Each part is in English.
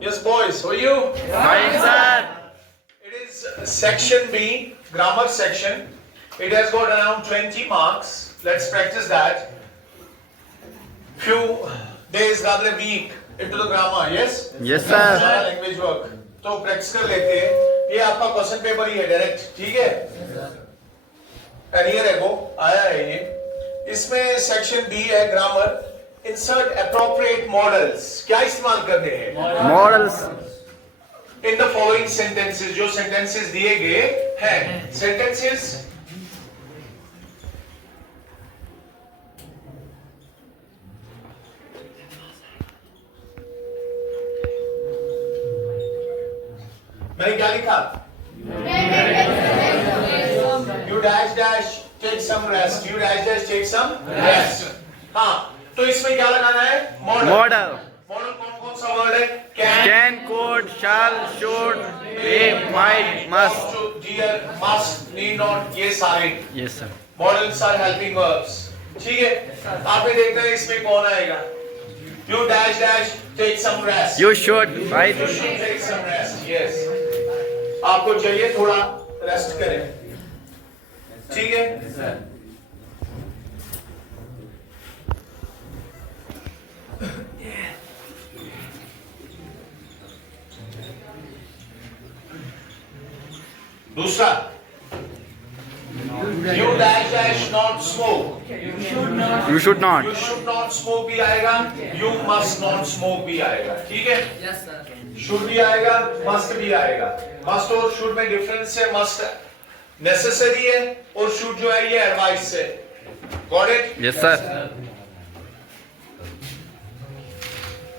Yes, boys. Who are you? Fine, sir. It is section B, grammar section. It has got around 20 marks. Let's practice that. Few days, rather a week into the grammar. Yes? Yes, sir. Language work. तो practice कर लेते हैं. ये आपका question paper ही है direct. ठीक है? एनियर एगो आया है ये. इसमें सेक्शन बी है ग्रामर. Insert appropriate models. क्या इस्तेमाल करने हैं? Models. In the following sentences. जो सेंटेंसेस दिए गए हैं. सेंटेंसेस मैंने क्या लिखा? You dash dash take some rest. You dash dash take some rest. हाँ, तो इसमें क्या लगाना है? Model. Model. मॉडल कौन कौन सा वर्ड है? Can, could, shall, should, may, might, must. Dear, must, need not, ये सारे Yes, sir. models are helping verbs. ठीक है? आपने देखना है इसमें कौन आएगा? You dash dash take some rest. You should, right? You should take some rest. Yes. आपको चाहिए थोड़ा रेस्ट करें. ठीक है? दूसरा, you dash dash not smoke. You should not. You should not smoke भी आएगा. You must not smoke भी आएगा. ठीक है? Yes, sir. Should भी आएगा, must भी आएगा. Must और should में डिफरेंस है. Must नेसेसरी है और should जो है ये एडवाइस है. Got it? Yes, sir.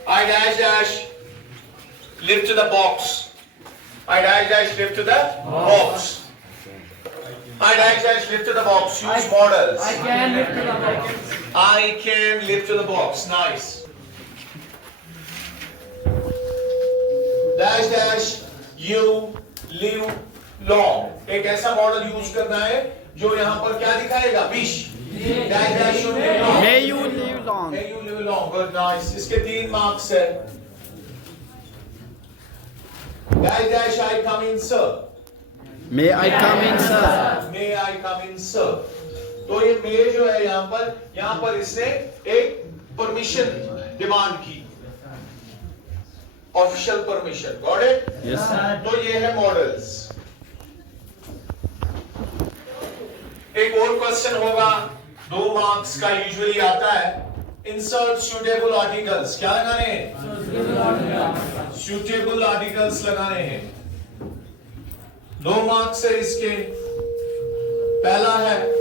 I dash dash lift the box. I dash dash lift the box. I dash dash lift the box. Use models. I can lift the box. I can lift the box. Nice. Dash dash you live long. एक ऐसा model use करना है जो यहाँ पर क्या दिखाएगा? Wish. Dash dash you live long. May you live long. May you live long. Good, nice. इसके 3 मार्क्स है. Dash dash I come in, sir. May I come in, sir? May I come in, sir? तो ये may जो है यहाँ पर इसने एक परमिशन डिमांड की. Official permission. Got it? Yes, sir. तो ये है मॉडल्स. एक और क्वेश्चन होगा 2 मार्क्स का यूजुअली आता है. Insert suitable articles. क्या लगाने हैं? सुटेबल आर्टिकल्स लगाने हैं. 2 मार्क्स है इसके. पहला है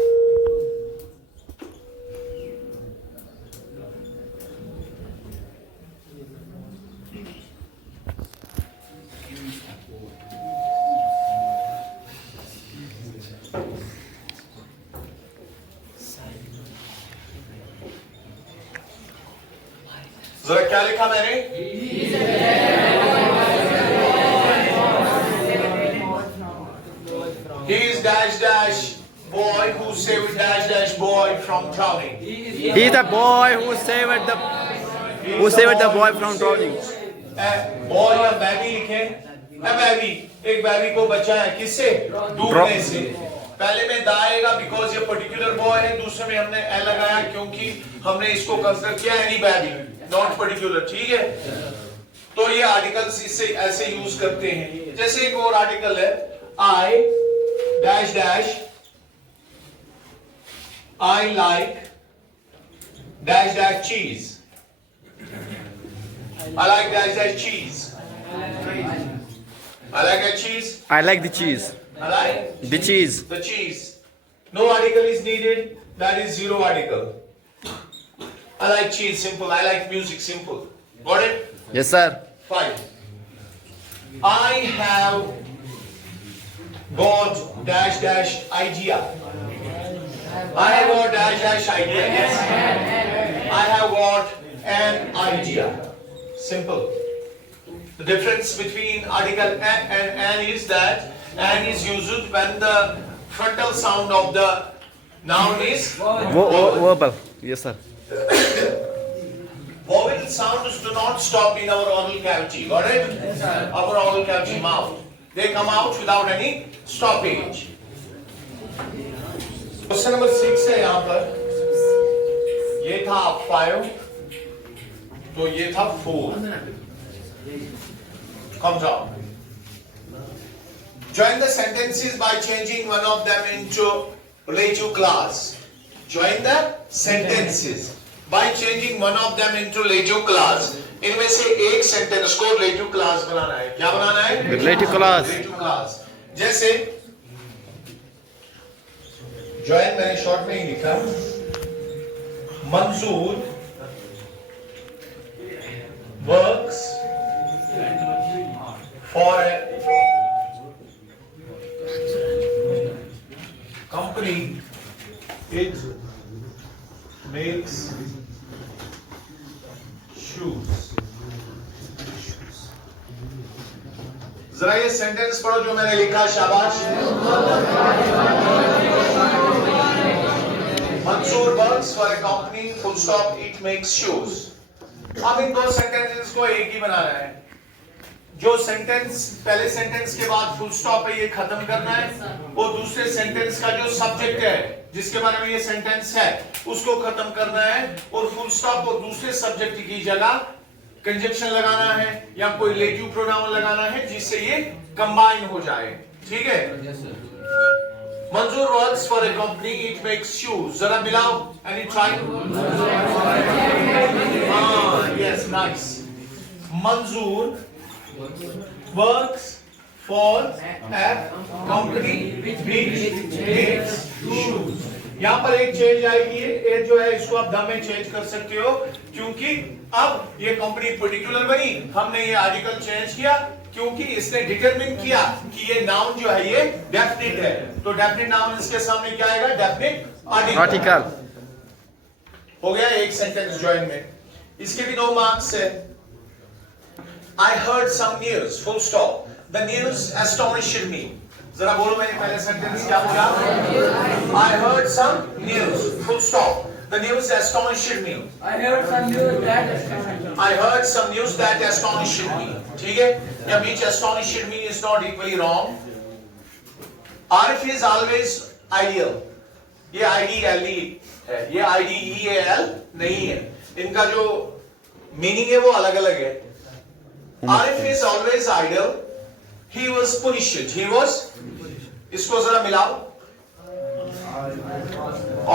जरा क्या लिखा मैंने? He is dash dash boy who saved dash dash boy from drowning. He is the boy who saved the boy from drowning. Boy या बेबी लिखे. बेबी, एक बेबी को बचाया किससे? डूबने से. पहले में द आएगा बिकॉज ये पर्टिकुलर बॉय है. दूसरे में हमने ए लगाया क्योंकि हमने इसको कंसीडर किया एनी बेबी, नॉट पर्टिकुलर. ठीक है? तो ये आर्टिकल्स इससे ऐसे यूज करते हैं. जैसे एक और आर्टिकल है I dash dash I like dash dash चीज. I like dash dash cheese. I like a cheese. I like the cheese. I like The cheese. the cheese. No article is needed. That is zero article. I like cheese. Simple. I like music. Simple. Got it? Yes, sir. 5. I have got dash dash idea. I have got dash dash idea. Yes. I have got an idea. Simple. The difference between article and an is that an is used when the frontal sound of the noun is Verbal. Yes, sir. vowel sounds do not stop in our oral cavity. Got it? Our oral cavity, mouth. They come out without any stoppage. Question number 6 है यहाँ पर. ये था 5, तो ये था 4. Comes out. Join the sentences by changing one of them into relative clause. Join the sentences by changing one of them into relative clause. इनमें से एक सेंटेंस को relative clause बनाना है. क्या बनाना है? Relative clause. Relative clause. जैसे join मैंने short में ही लिखा. मंजूर works for a company. It makes shoes. जरा ये सेंटेंस पढ़ो जो मैंने लिखा. शाबाश. Mansoor works for a company full stop it makes shoes. अब इन दो सेंटेंसेस को एक ही बनाना है. जो सेंटेंस पहले सेंटेंस के बाद फुल स्टॉप है ये खत्म करना है, और दूसरे सेंटेंस का जो सब्जेक्ट है जिसके बारे में ये सेंटेंस है उसको खत्म करना है, और फुल स्टॉप और दूसरे सब्जेक्ट की जगह कंजक्शन लगाना है या कोई रिलेटिव प्रोनाउन लगाना है जिससे ये कंबाइन हो जाए. ठीक है. मंजूर works for a company it makes shoes. जरा मिलाओ. Any try. Yes, nice. मंजूर works for a company which makes shoes. यहाँ पर एक चेंज आएगी. ये जो है इसको आप दम में चेंज कर सकते हो, क्योंकि अब ये कंपनी पर्टिकुलर बनी. हमने ये आर्टिकल चेंज किया क्योंकि इसने डिटरमिन किया कि ये नाउन जो है ये डेफिनिट है. तो डेफिनिट नाउन इसके सामने क्या आएगा? Definite article. हो गया एक सेंटेंस ज्वाइन में. इसके भी 2 मार्क्स है. I heard some news. Full stop. The news astonished me. जरा बोलो. मैंने पहले सेंटेंस क्या बोला? I heard some news. Full stop. The news astonished me. I heard some news that astonished me. I heard some news that astonished me. ठीक है. या बीच astonished me is not equally wrong. Arif is always ideal. ये IDLE है. ये IDEAL नहीं है. इनका जो मीनिंग है वो अलग अलग है. Arif is always idle. He was punished. He was. इसको जरा मिलाओ.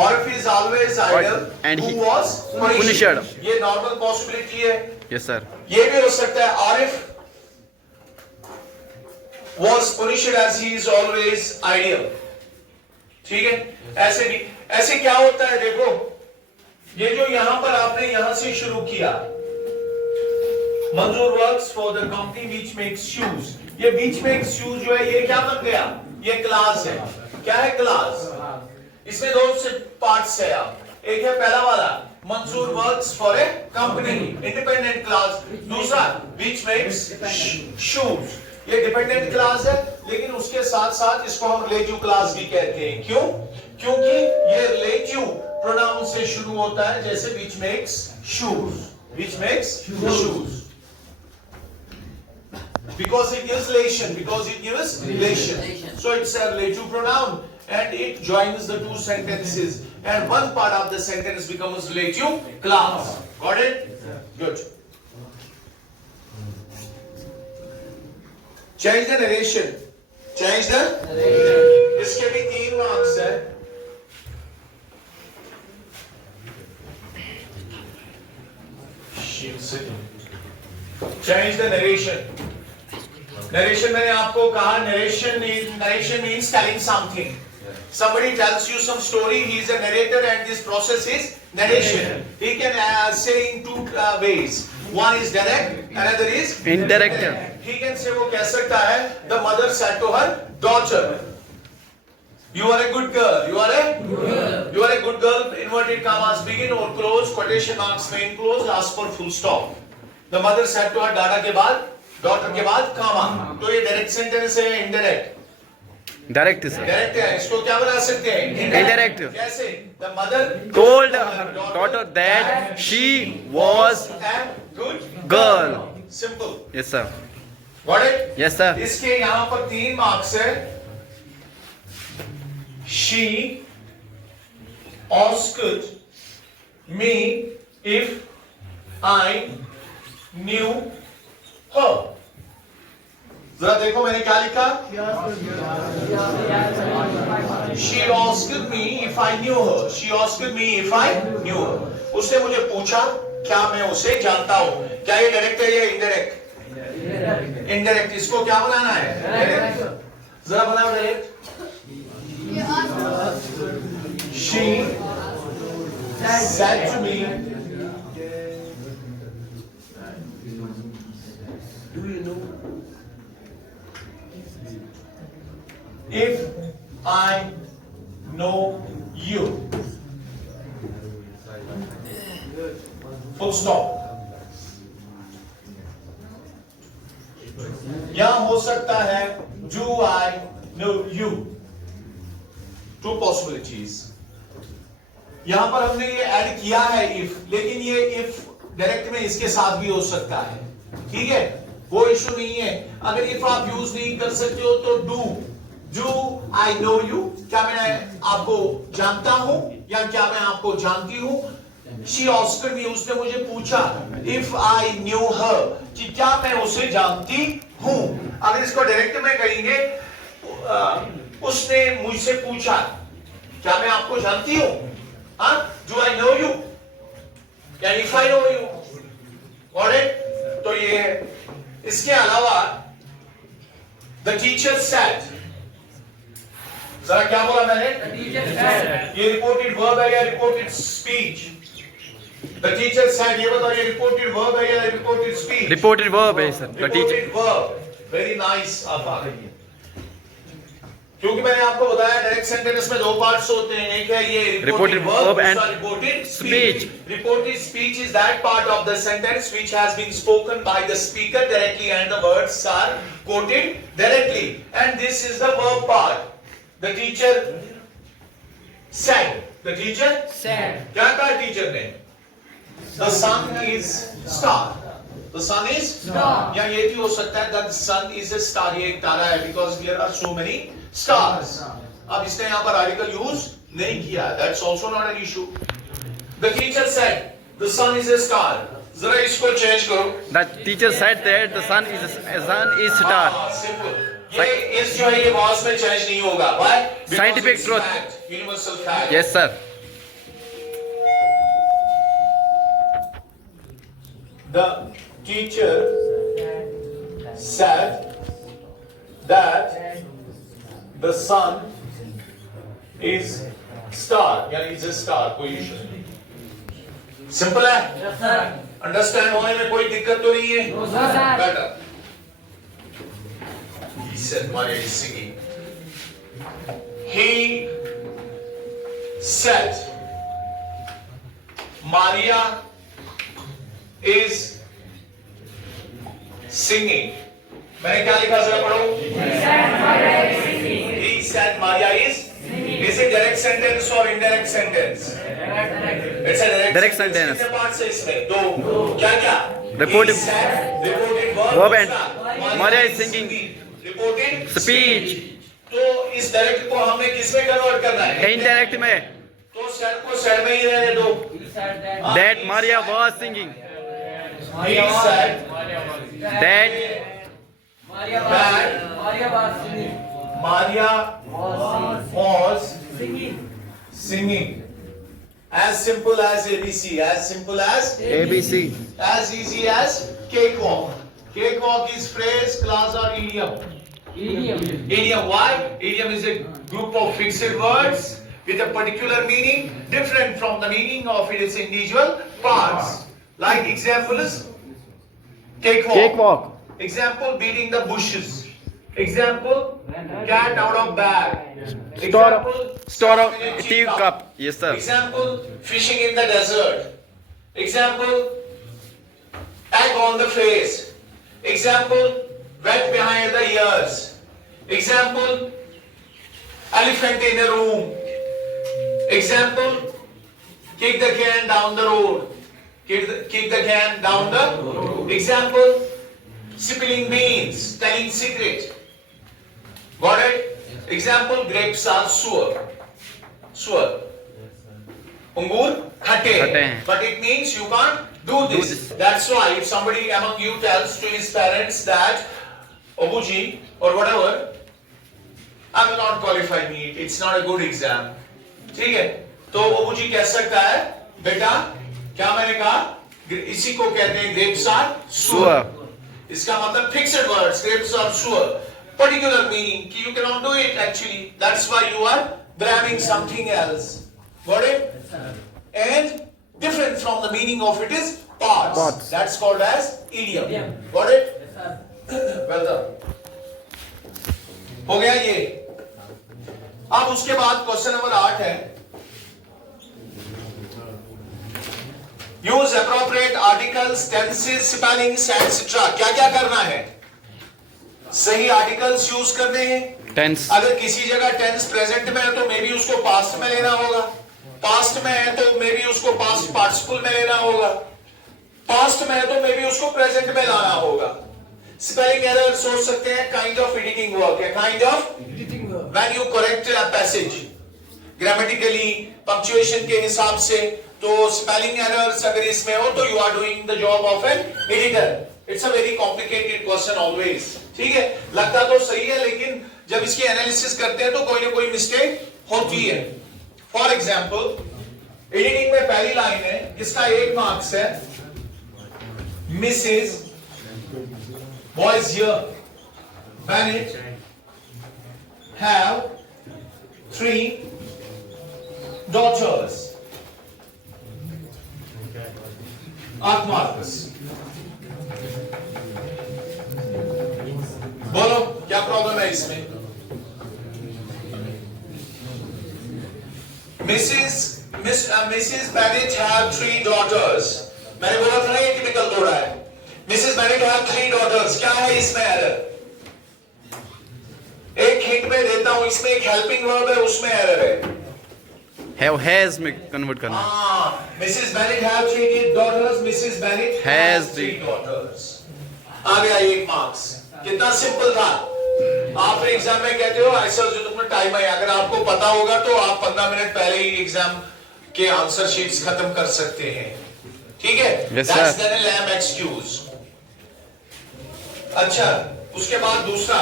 Arif is always idle. And who he was punished. ये नॉर्मल पॉसिबिलिटी है. Yes sir. ये भी हो सकता है. Arif was punished as he is always idle. ठीक है. ऐसे भी. ऐसे क्या होता है देखो. ये जो यहां पर आपने यहां से शुरू किया. मंजूर works for the company which makes shoes. ये व्हिच मेक्स शूज जो है ये क्या बन गया? ये क्लास है. क्या है क्लास? इसमें 2 से पार्ट्स है. एक है पहला वाला मंजूर works for a company, independent class. दूसरा व्हिच मेक्स शूज. ये डिपेंडेंट क्लास है, लेकिन उसके साथ साथ इसको हम रिलेटिव क्लास भी कहते हैं. क्यों? क्योंकि ये रिलेटिव प्रोनाउन से शुरू होता है, जैसे which makes shoes. Which makes shoes. Because it gives relation. So it's a relative pronoun and it joins the 2 sentences, and one part of the sentence becomes relative clause. Got it? Good. Change the narration. इसके भी 3 marks है. Change the narration. Narration मैंने आपको कहा, narration means telling something. Somebody tells you some story, he is a narrator, and this process is narration. He can say in 2 ways. One is direct, another is Indirect. He can say, वो कह सकता है, the mother said to her daughter, you are a good girl. You are a good girl. Inverted commas begin or close. Quotation marks main close. Last for full stop. The mother said to her daughter के बाद comma. तो ये direct sentence है, indirect. Direct, sir. Direct है, इसको क्या बना सकते हैं? Indirect. कैसे? The mother Told her daughter that she was a good girl. Simple. Yes, sir. Got it? Yes, sir. इसके यहाँ पर 3 मार्क्स है. She asked me if I knew her. जरा देखो मैंने क्या लिखा? She asked me if I knew her. She asked me if I knew her. उसने मुझे पूछा क्या मैं उसे जानता हूँ. क्या ये डायरेक्ट है या इनडायरेक्ट? इनडायरेक्ट. इसको क्या बनाना है? डायरेक्ट. जरा बनाओ direct. She said to me, do you know if I know you? Full stop. यहां हो सकता है do I know you? Two possibilities. यहां पर हमने ये ऐड किया है if, लेकिन ये if डायरेक्ट में इसके साथ भी हो सकता है. ठीक है, वो इशू नहीं है. अगर if आप यूज नहीं कर सकते हो तो do I know you? क्या मैं आपको जानता हूं या क्या मैं आपको जानती हूं? She asked me, उसने मुझे पूछा if I knew her, कि क्या मैं उसे जानती हूं. अगर इसको डायरेक्ट में कहेंगे उसने मुझसे पूछा क्या मैं आपको जानती हूं? हाँ, do I know you? या if I know you? Got it? तो ये इसके अलावा the teacher said, जरा क्या बोला मैंने? ये रिपोर्टेड वर्ब है या reported speech? The teacher said, ये बताओ ये रिपोर्टेड वर्ब है या रिपोर्टेड स्पीच? Reported verb है sir. The teacher. Reported verb. Very nice आफा. क्योंकि मैंने आपको बताया डायरेक्ट सेंटेंस में 2 पार्ट्स होते हैं. एक है ये Reported verb and reported speech. Reported speech is that part of the sentence which has been spoken by the speaker directly and the words are quoted directly. And this is the verb part. The teacher said. The teacher Said. क्या कहा teacher ने? The sun is star. The sun is Star. या ये भी हो सकता है that the sun is a star. ये एक तारा है because there are so many stars. अब इसने यहाँ पर article use नहीं किया. That's also not an issue. The teacher said the sun is a star. जरा इसको change करो. The teacher said that the sun is star. Simple. ये इस जो है ये was में change नहीं होगा. Why? Because Scientific it's truth. fact, universal fact. Yes sir. The teacher said that the sun is star. यानी is a star position. Simple है? Yes, sir. Understand होने में कोई दिक्कत तो नहीं है? No, sir. Better. He said Maria is singing. He said Maria is singing. मैंने क्या लिखा जरा पढ़ो? He said Maria is singing. Is it direct sentence or indirect sentence? It's a direct sentence. कितने पार्ट से इसमें? 2. क्या क्या? Reported- He said, reported verb and दूसरा. Maria is singing. Reported Speech. तो इस डायरेक्ट को हमें किस में कन्वर्ट करना है? Indirect में तो said को said में ही रहने दो. He said that. that Maria was singing. He said That Maria was singing. Maria was Singing. singing. As simple as ABC, as simple as, ABC. as easy as cakewalk. Cakewalk is phrase, clause or idiom. Idiom. Idiom, why? Idiom is a group of fixed words with a particular meaning different from the meaning of its individual parts. Like example is cakewalk. Cakewalk. Example, beating the bushes. Example, cat out of bag. Store of stuff in a tea cup. Yes sir. Example, fishing in the desert. Example, egg on the face. Example, wet behind the ears. Example, Elephant in a room. Example, kick the can down the road. Kick the can down the road. Example, spilling beans, telling secret. Got it? Example, grapes are sour. Sour. Ungur khate. But it means you can't do this. That's why if somebody among you tells to his parents that Obuji or whatever, I will not qualify NEET, it's not a good exam. ठीक है? तो Obuji कह सकता है, बेटा, क्या मैंने कहा? इसी को कहते हैं grapes are sour. इसका मतलब fixed words, grapes are sour. Particular meaning, कि you cannot do it actually. That's why you are grabbing something else. Got it? And different from the meaning of it is parts. That's called as idiom. Got it? Well done. हो गया ये. अब उसके बाद question number 8 है. Use appropriate articles, tenses, spellings etcetera. क्या क्या करना है? सही आर्टिकल्स यूज करने हैं. टेंस. अगर किसी जगह टेंस प्रेजेंट में है तो मे बी उसको पास्ट में लेना होगा. पास्ट में है तो मे बी उसको पास्ट पार्टिसिपल में लेना होगा. पास्ट में है तो मे बी उसको प्रेजेंट में लाना होगा. स्पेलिंग एरर सोच सकते हैं काइंड ऑफ एडिटिंग वर्क है. Kind of when you correct a passage grammatically punctuation के हिसाब से, तो स्पेलिंग एरर्स अगर इसमें हो तो you are doing the job of an editor. It's a very complicated question always. ठीक है, लगता तो सही है लेकिन जब इसकी एनालिसिस करते हैं तो कोई ना कोई मिस्टेक होती है. फॉर एग्जाम्पल, एडिटिंग में पहली लाइन है, इसका 1 मार्क्स है. Mrs boys here Bennett have 3 daughters. 8 marks. बोलो क्या प्रॉब्लम है इसमें? Mrs. Bennett have 3 daughters. मैंने बोला था ना ये टिपिकल दौड़ा है. Mrs. Bennett have 3 daughters. क्या है इसमें एरर? एक हिंट में देता हूं, इसमें एक हेल्पिंग वर्ब है, उसमें एरर है. Have has में कन्वर्ट करना. Mrs. Bennett have 3 daughters. Mrs. Bennett has 3 daughters. आ गया 1 मार्क्स. कितना सिंपल था. आप एग्जाम में कहते हो ऐसा जो तुम्हें टाइम है, अगर आपको पता होगा तो आप 15 मिनट पहले ही एग्जाम के आंसर शीट्स खत्म कर सकते हैं. ठीक है? That's then a lame excuse. अच्छा, उसके बाद दूसरा,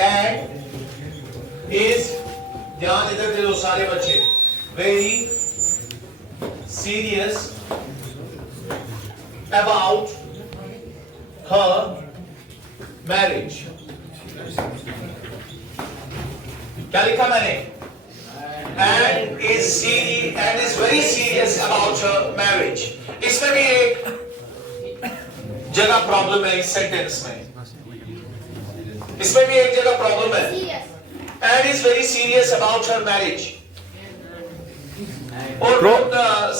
and is, ध्यान इधर दे दो सारे बच्चे, very serious about her marriage. क्या लिखा मैंने? And is very serious about her marriage. इसमें भी एक जगह प्रॉब्लम है इस सेंटेंस में. इसमें भी एक जगह प्रॉब्लम है. And is very serious about her marriage. और बहुत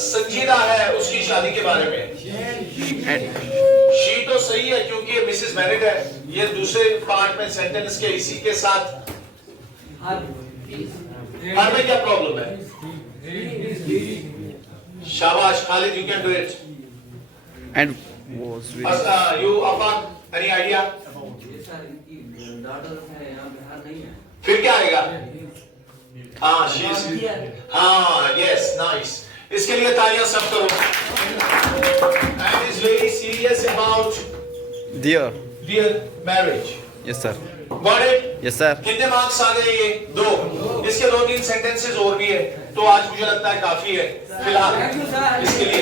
संजीदा है उसकी शादी के बारे में. शी तो सही है क्योंकि मिसेस मैरिड है. ये दूसरे पार्ट में सेंटेंस के इसी के साथ हर में क्या प्रॉब्लम है? शाबाश Khalid, you can do it. And was you Afaq, any idea? फिर क्या आएगा? हाँ, हाँ, yes, nice. इसके लिए तालियां सब करो. And is very serious about their marriage. Yes sir. Got it? Yes sir. कितने मार्क्स आ गए ये? 2. इसके 2-3 सेंटेंसेस और भी है तो आज मुझे लगता है काफी है फिलहाल इसके लिए.